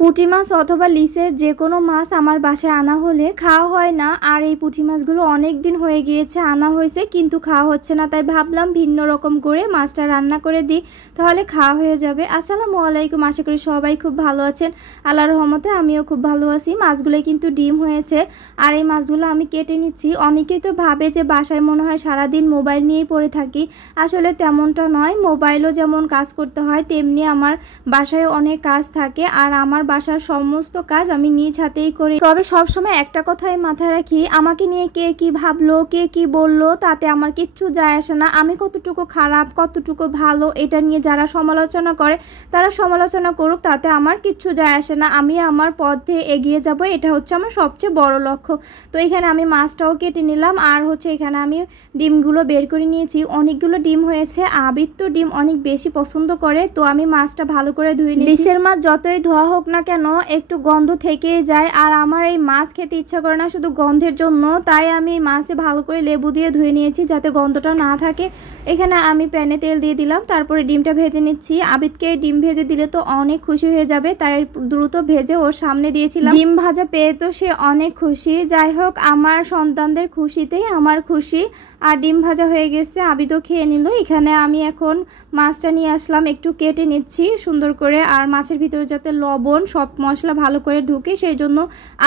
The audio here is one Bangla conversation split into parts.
পুঁটি মাছ অথবা লিসের যে কোনো মাছ আমার বাসায় আনা হলে খাওয়া হয় না। আর এই পুঁটি মাছগুলো অনেক দিন হয়ে গিয়েছে আনা হয়েছে, কিন্তু খাওয়া হচ্ছে না। তাই ভাবলাম ভিন্ন রকম করে মাছটা রান্না করে দিই, তাহলে খাওয়া হয়ে যাবে। আসসালামু আলাইকুম, আশা করি সবাই খুব ভালো আছেন। আল্লাহর রহমতে আমিও খুব ভালো আছি। মাছগুলোই কিন্তু ডিম হয়েছে, আর এই মাছগুলো আমি কেটে নিচ্ছি। অনেকেই তো ভাবে যে বাসায় মনে হয় সারাদিন মোবাইল নিয়েই পড়ে থাকি, আসলে তেমনটা নয়। মোবাইলও যেমন কাজ করতে হয়, তেমনি আমার বাসায় অনেক কাজ থাকে, আর আমার বাসার সমস্ত কাজ আমি নিজ হাতেই করি। তবে সবসময় একটা কথাই মাথায় রাখি, আমাকে নিয়ে কে কি ভাবলো, কে কি বললো, তাতে আমার কিচ্ছু যায় আসে না। আমি কতটুকু খারাপ কতটুকু ভালো এটা নিয়ে যারা সমালোচনা করে তারা সমালোচনা করুক, তাতে আমার কিচ্ছু যায় আসে না। আমি আমার পথে এগিয়ে যাব, এটা হচ্ছে আমার সবচেয়ে বড় লক্ষ্য। তো এখানে আমি মাছটাও কেটে নিলাম, আর হচ্ছে এখানে আমি ডিমগুলো বের করে নিয়েছি। অনেকগুলো ডিম হয়েছে। আবির তো ডিম অনেক বেশি পছন্দ করে, তো আমি মাছটা ভালো করে ধুয়ে নিয়েছি। লিসের মাছ যতই ধোয়া হোক না কেন একটু গন্ধ থেকেই যায়, আর আমার এই মাছ খেতে ইচ্ছা করে না শুধু গন্ধের জন্য। তাই আমি মাছে ভালো করে লেবু দিয়ে ধুয়ে নিয়েছি যাতে গন্ধটা না থাকে। এখানে আমি প্যানে তেল দিয়ে দিলাম, তারপরে ডিমটা ভেজে নিচ্ছি। আবিদকে ডিম ভেজে দিলে তো অনেক খুশি হয়ে যাবে, তাই দ্রুত ভেজে ওর সামনে দিয়েছিলাম। ডিম ভাজা পেয়ে তো সে অনেক খুশি। যাই হোক, আমার সন্তানদের খুশিতেই আমার খুশি। আর ডিম ভাজা হয়ে গেছে, আবিদও খেয়ে নিল। এখানে আমি এখন মাছটা নিয়ে আসলাম, একটু কেটে নিচ্ছি সুন্দর করে। আর মাছের ভিতরে যাতে লবণ সব মশলা ভালো করে ঢুকে, সেই জন্য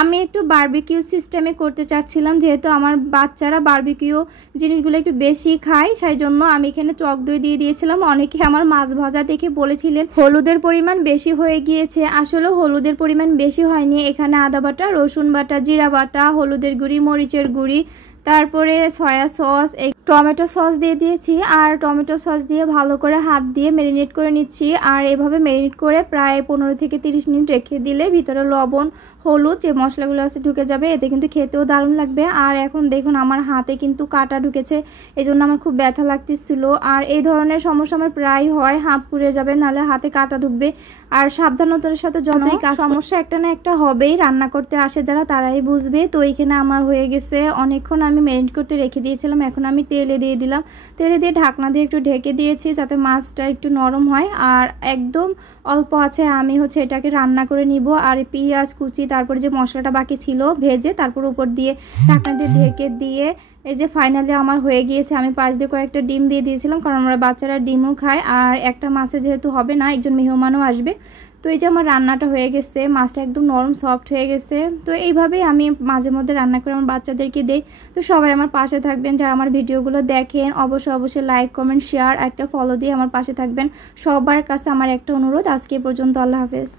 আমি একটু বারবিকিউ সিস্টেমে করতে চাচ্ছিলাম। যেহেতু আমার বাচ্চারা বারবিকিউ জিনিসগুলো একটু বেশি খায়, সেই জন্য আমি এখানে টক দই দিয়ে দিয়েছিলাম। অনেকে আমার মাছ ভাজা দেখে বলেছিলেন হলুদের পরিমাণ বেশি হয়ে গিয়েছে। আসলে হলুদের পরিমাণ বেশি হয়নি। এখানে আদা বাটা, রসুন বাটা, জিরা বাটা, হলুদের গুঁড়ি, মরিচের গুঁড়ি, তারপরে সয়া সস, টমেটো সস দিয়ে দিয়েছি। আর টমেটো সস দিয়ে ভালো করে হাত দিয়ে ম্যারিনেট করে নিচ্ছি। আর এভাবে ম্যারিনেট করে প্রায় 15 থেকে 30 মিনিট রেখে দিলে ভিতরে লবণ হলুদ যে মশলাগুলো আছে ঢুকে যাবে, এতে কিন্তু খেতেও দারুণ লাগবে। আর এখন দেখুন আমার হাতে কিন্তু কাটা ঢুকেছে, এই জন্য আমার খুব ব্যথা লাগতেছিল। আর এই ধরনের সমস্যা আমার প্রায় হয়, হাত পুড়ে যাবে, নাহলে হাতে কাটা ঢুকবে। আর সাবধানতার সাথে যতই কাজ, সমস্যা একটা না একটা হবেই। রান্না করতে আসে যারা তারাই বুঝবে। তো এইখানে আমার হয়ে গেছে, অনেকক্ষণ আমি ম্যারিনেট করতে রেখে দিয়েছিলাম। এখন আমি তেলে দিয়ে দিলাম, তেলে দিয়ে ঢাকনা দিয়ে একটু ঢেকে দিয়েছি যাতে মাছটা একটু নরম হয়। আর একদম অল্প আছে আমি হচ্ছে এটাকে রান্না করে নিব। আর পেঁয়াজ কুচি, তারপরে যে মশলাটা বাকি ছিল ভেজে, তারপর উপর দিয়ে ঢাকনা দিয়ে ঢেকে দিয়ে এই যে ফাইনালি আমার হয়ে গিয়েছে। আমি পাশ দিয়ে কয়েকটা ডিম দিয়ে দিয়েছিলাম, কারণ আমরা বাচ্চারা ডিমও খায়। আর একটা মাছে যেহেতু হবে না, একজন মেহমানও আসবে। তো এই যে আমার রান্নাটা হয়ে গেছে, মাছটা একদম নরম সফট হয়ে গেছে। তো এইভাবেই আমি মাঝে মধ্যে রান্না করে আমার বাচ্চাদেরকে দেই। তো সবাই আমার পাশে থাকবেন, যারা আমার ভিডিওগুলো দেখেন অবশ্যই লাইক কমেন্ট শেয়ার একটা ফলো দিয়ে আমার পাশে থাকবেন। সবার কাছে আমার একটা অনুরোধ। আজকে পর্যন্ত, আল্লাহ হাফেজ।